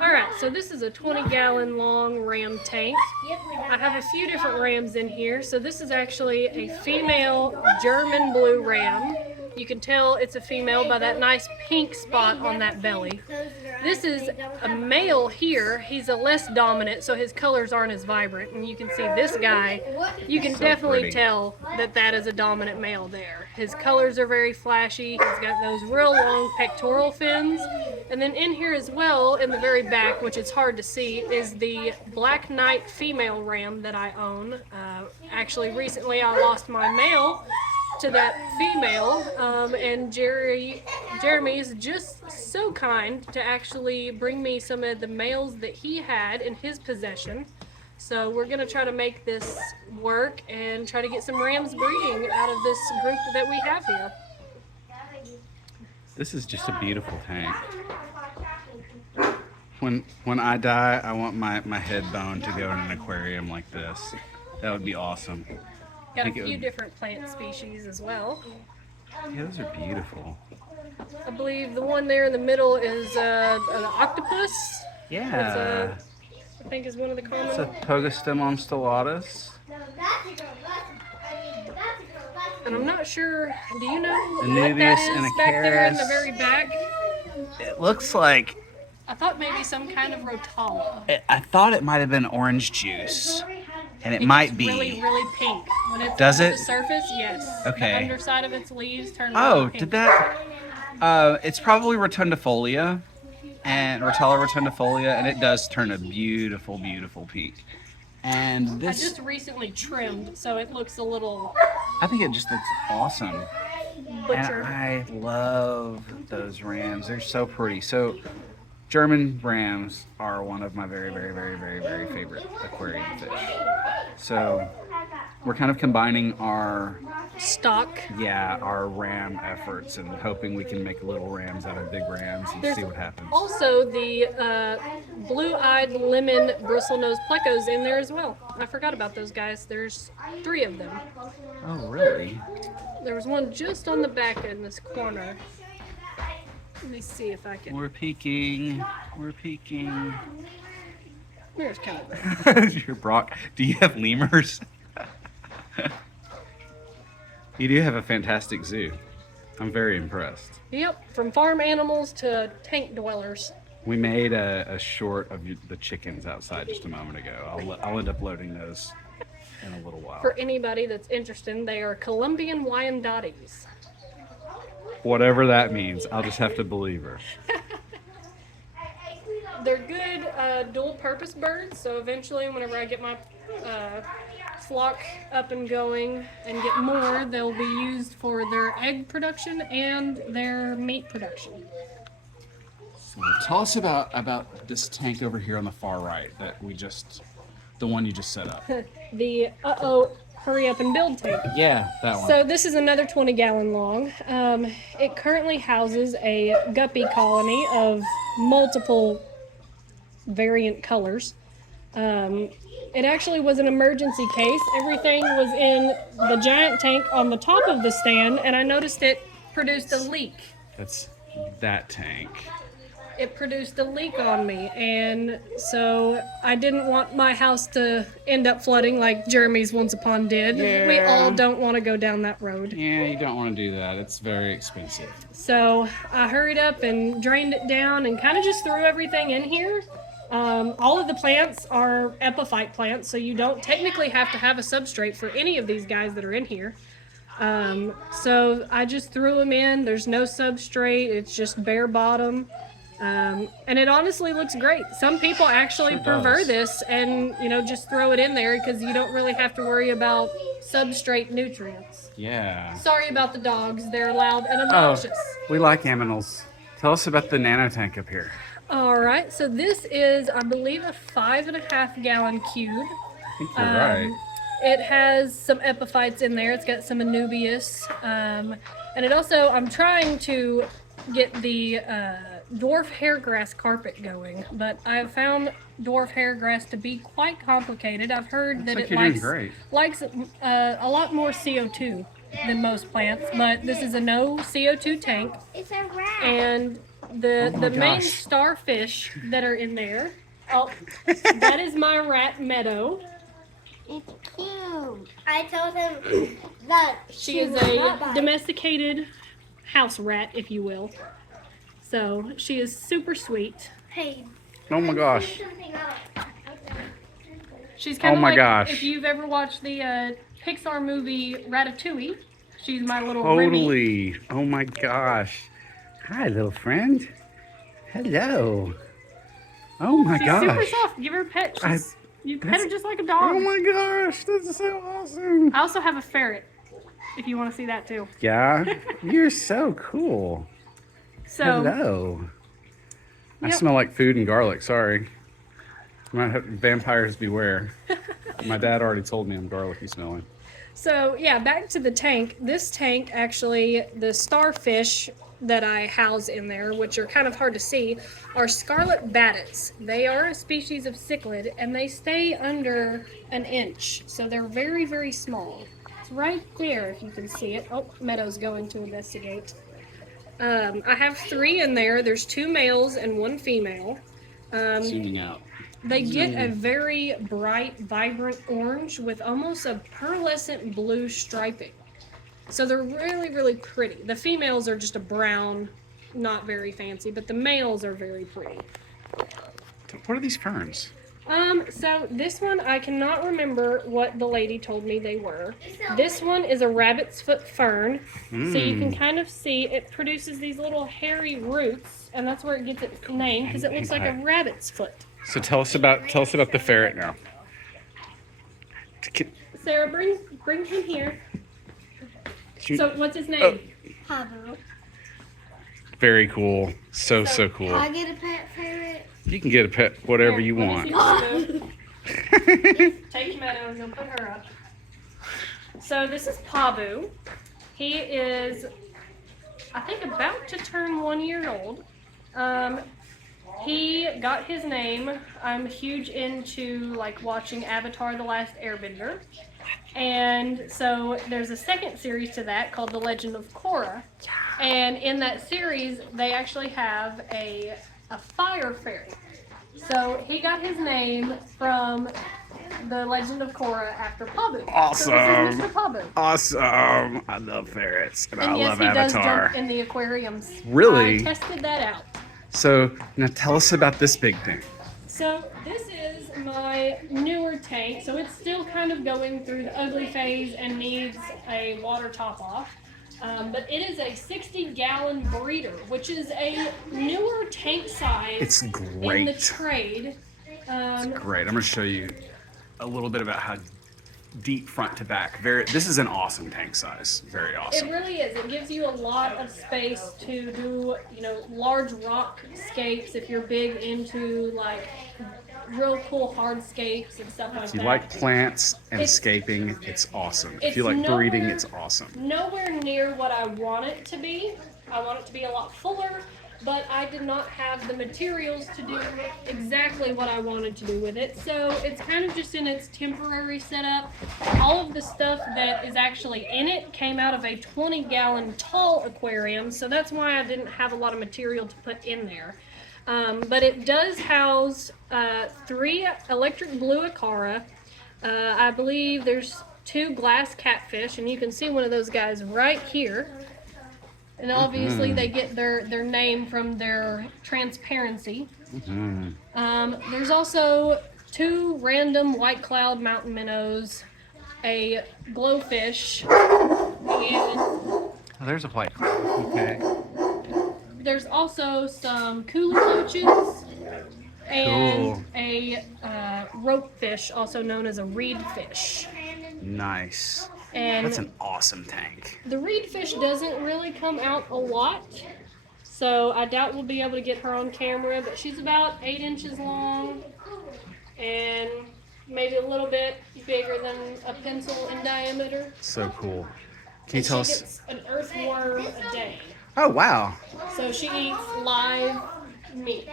Alright, so this is a 20-gallon long ram tank. I have a few different rams in here. So this is actually a female German blue ram. You can tell it's a female by that nice pink spot on that belly. This is a male here. He's a less dominant, so his colors aren't as vibrant. And you can see this guy, you can definitely tell that that is a dominant male there. His colors are very flashy. He's got those real long pectoral fins. And then in here as well, in the very back, which it's hard to see, is the Black Knight female ram that I own. Actually, recently I lost my male to that female, and Jeremy is just so kind to actually bring me some of the males that he had in his possession. So we're going to try to make this work and try to get some rams breeding out of this group that we have here. This is just a beautiful tank. When I die, I want my head bone to go in an aquarium like this. That would be awesome. Got a few different plant species as well. Yeah, those are beautiful. I believe the one there in the middle is an octopus. Yeah. I think is one of the common. It's a Togastemon stellatus. And I'm not sure, do you know A what that Nubius is and a back there in the Charis. very back? It looks like, I thought maybe some kind of rotala. I thought it might have been orange juice. And it might be. Really, really pink. When it's Does on it? the surface, yes. Okay. The underside of its leaves turn Oh, really pink. did that? It's probably rotundifolia, and Rotala rotundifolia, and it does turn a beautiful, beautiful pink. And I this, just recently trimmed, so it looks a little I think it just looks awesome. butchered. And I love those rams. They're so pretty. So, German rams are one of my very, very, very, very, very favorite aquarium fish. So, we're kind of combining our stock. our ram efforts and hoping we can make little rams out of big rams and There's see what happens. also the blue-eyed lemon bristlenose plecos in there as well. I forgot about those guys. There's 3 of them. Oh, really? There was one just on the back in this corner. Let me see if I can. We're peeking. We're peeking. There's kind of Your Brock. Do you have lemurs? You do have a fantastic zoo. I'm very impressed. Yep, from farm animals to tank dwellers. We made a short of the chickens outside just a moment ago. I'll end up loading those in a little while. For anybody that's interested, they are Colombian Wyandottes. Whatever that means, I'll just have to believe her. They're good dual-purpose birds, so eventually whenever I get my flock up and going and get more, they'll be used for their egg production and their meat production. So tell us about this tank over here on the far right the one you just set up. The hurry up and build tank. Yeah, that one. So this is another 20-gallon long. It currently houses a guppy colony of multiple variant colors. It actually was an emergency case. Everything was in the giant tank on the top of the stand, and I noticed it produced a leak. That's that tank. It produced a leak on me, and so I didn't want my house to end up flooding like Jeremy's once upon did. Yeah. We all don't want to go down that road. Yeah, you don't want to do that. It's very expensive. So I hurried up and drained it down and kind of just threw everything in here. All of the plants are epiphyte plants, so you don't technically have to have a substrate for any of these guys that are in here. So I just threw them in. There's no substrate. It's just bare bottom. And it honestly looks great. Some people actually prefer this and, just throw it in there because you don't really have to worry about substrate nutrients. Yeah. Sorry about the dogs. They're loud and obnoxious. We like aminals. Tell us about the nano tank up here. All right, so this is, I believe, a 5.5-gallon cube. I think you're right. It has some epiphytes in there. It's got some Anubias. And it also, I'm trying to get the dwarf hairgrass carpet going, but I have found dwarf hairgrass to be quite complicated. I've heard that it likes a lot more CO2 than most plants, but this is a no CO2 tank. It's a rat. And The main gosh. starfish that are in there. Oh, that is my rat Meadow. It's cute. I told him that She is a domesticated house rat, if you will. So she is super sweet. Hey. Oh my gosh. She's kind of Oh my like gosh. if you've ever watched the Pixar movie Ratatouille. She's my little Remy. Totally. Oh my gosh. Hi, little friend. Hello. Oh my She's gosh. super soft. Give her a pet. You pet her just like a dog. Oh my gosh, that's so awesome. I also have a ferret, if you want to see that too. Yeah, you're so cool. So, Hello. I smell like food and garlic. Sorry. Vampires beware. My dad already told me I'm garlicky smelling. so yeah, back to the tank. This tank actually, the starfish that I house in there, which are kind of hard to see, are scarlet battets. They are a species of cichlid and they stay under an inch. So they're very, very small. It's right there if you can see it. Oh, Meadow's going to investigate. I have 3 in there. There's 2 males and 1 female. Zooming out. They get a very bright, vibrant orange with almost a pearlescent blue striping. So they're really, really pretty. The females are just a brown, not very fancy, but the males are very pretty. What are these ferns? So this one, I cannot remember what the lady told me they were. This one is a rabbit's foot fern. So you can kind of see it produces these little hairy roots, and that's where it gets its name because it looks like a rabbit's foot. So tell us about the ferret now. Sarah, bring him here. So what's his name? Oh. Pablo. Very cool. So cool. Can I get a pet ferret? You can get a pet whatever you Let me want. see Meadow. Take Meadow and you'll put her up. So this is Pabu. He is, I think, about to turn 1 year old. He got his name. I'm huge into like watching Avatar: The Last Airbender. And so there's a second series to that called The Legend of Korra. And in that series, they actually have a fire fairy. So he got his name from The Legend of Korra after Pabu. Awesome. So this is Mr. Pabu. Awesome. I love ferrets and I And yes, love he does Avatar. jump in the aquariums. Really? I tested that out. So now tell us about this big thing. So this is my newer tank. So it's still kind of going through the ugly phase and needs a water top off. But it is a 60-gallon breeder, which is a newer tank size It's great. in the trade. Great. I'm going to show you a little bit about how deep front to back. This is an awesome tank size. Very It awesome. really is. It gives you a lot of space to do, large rock scapes if you're big into like real cool hardscapes and stuff like If you that. like plants and It's- scaping, it's awesome. If it's you like breeding, nowhere- it's awesome. Nowhere near what I want it to be. I want it to be a lot fuller, but I did not have the materials to do exactly what I wanted to do with it. So it's kind of just in its temporary setup. All of the stuff that is actually in it came out of a 20-gallon tall aquarium, so that's why I didn't have a lot of material to put in there. But it does house 3 electric blue acara. I believe there's 2 glass catfish, and you can see one of those guys right here. And obviously they get their name from their transparency. There's also 2 random white cloud mountain minnows, a glowfish, and Oh, there's a white. Okay. there's also some cooler roaches and Cool. a rope fish, also known as a reed fish. Nice. And That's an awesome tank. the reed fish doesn't really come out a lot, so I doubt we'll be able to get her on camera, but she's about 8 inches long and maybe a little bit bigger than a pencil in diameter. So cool. Can you And tell she us? gets an earthworm a day. Oh, wow. So she eats live meat.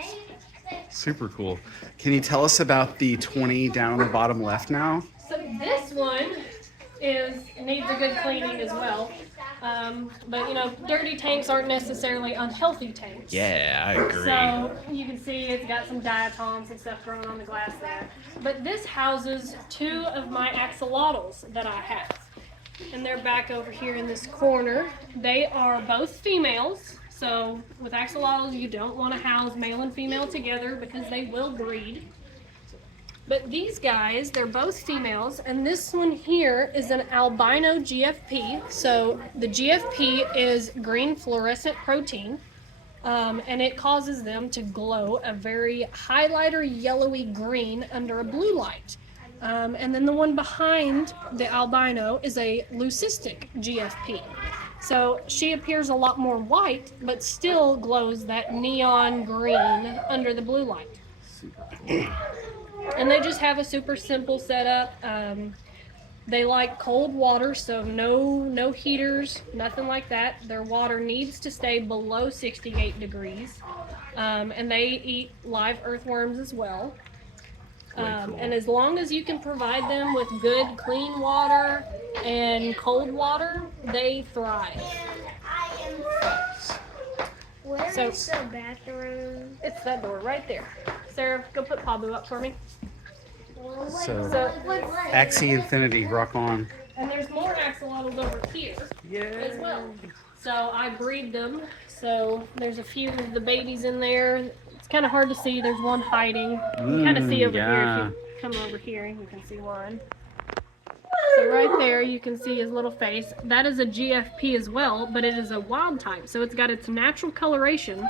Super cool. Can you tell us about the 20 down on the bottom left now? So this one needs a good cleaning as well. But you know, dirty tanks aren't necessarily unhealthy tanks. Yeah, I agree. So you can see it's got some diatoms and stuff growing on the glass there. But this houses 2 of my axolotls that I have. And they're back over here in this corner. They are both females. So with axolotls, you don't want to house male and female together because they will breed. But these guys, they're both females, and this one here is an albino GFP. So the GFP is green fluorescent protein, and it causes them to glow a very highlighter yellowy green under a blue light. And then the one behind the albino is a leucistic GFP. So she appears a lot more white, but still glows that neon green under the blue light. And they just have a super simple setup. They like cold water, so no heaters, nothing like that. Their water needs to stay below 68 degrees. And they eat live earthworms as well. And as long as you can provide them with good, clean water and cold water, they thrive. Where So- is the bathroom? It's that door right there. Sarah, go put Pabu up for me. So, So, Axie Infinity, rock on. and there's more axolotls over here as well. So I breed them. So there's a few of the babies in there. It's kind of hard to see. There's one hiding. You can kind of see over here. If you come over here, you can see one. So right there, you can see his little face. That is a GFP as well, but it is a wild type. So it's got its natural coloration,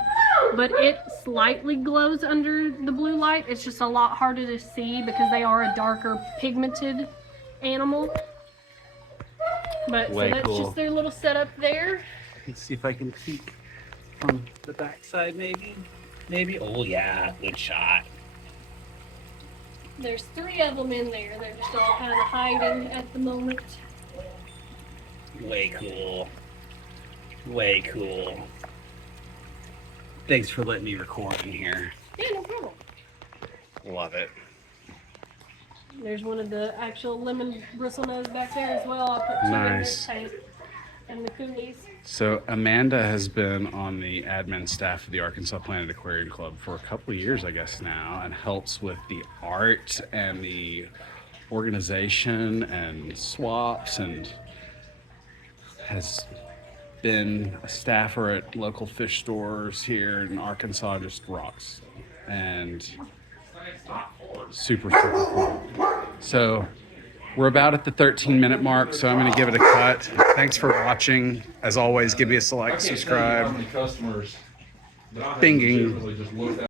but it slightly glows under the blue light. It's just a lot harder to see because they are a darker pigmented animal. But Way so that's cool. just their little setup there. Let's see if I can peek from the backside, maybe. Maybe. Oh yeah, good shot. There's 3 of them in there. They're just all kind of hiding at the moment. Way cool. Way cool. Thanks for letting me record in here. Yeah, no problem. Love it. There's one of the actual lemon bristlenose back there as well. I'll put 2 Nice. in this tank. And the coolies. So Amanda has been on the admin staff of the Arkansas Planet Aquarium Club for a couple of years, I guess now, and helps with the art and the organization and swaps, and has been a staffer at local fish stores here in Arkansas. Just rocks. And super cool. So we're about at the 13-minute mark, so I'm going to give it a cut. Thanks for watching. As always, give me a like, subscribe, Customers. binging.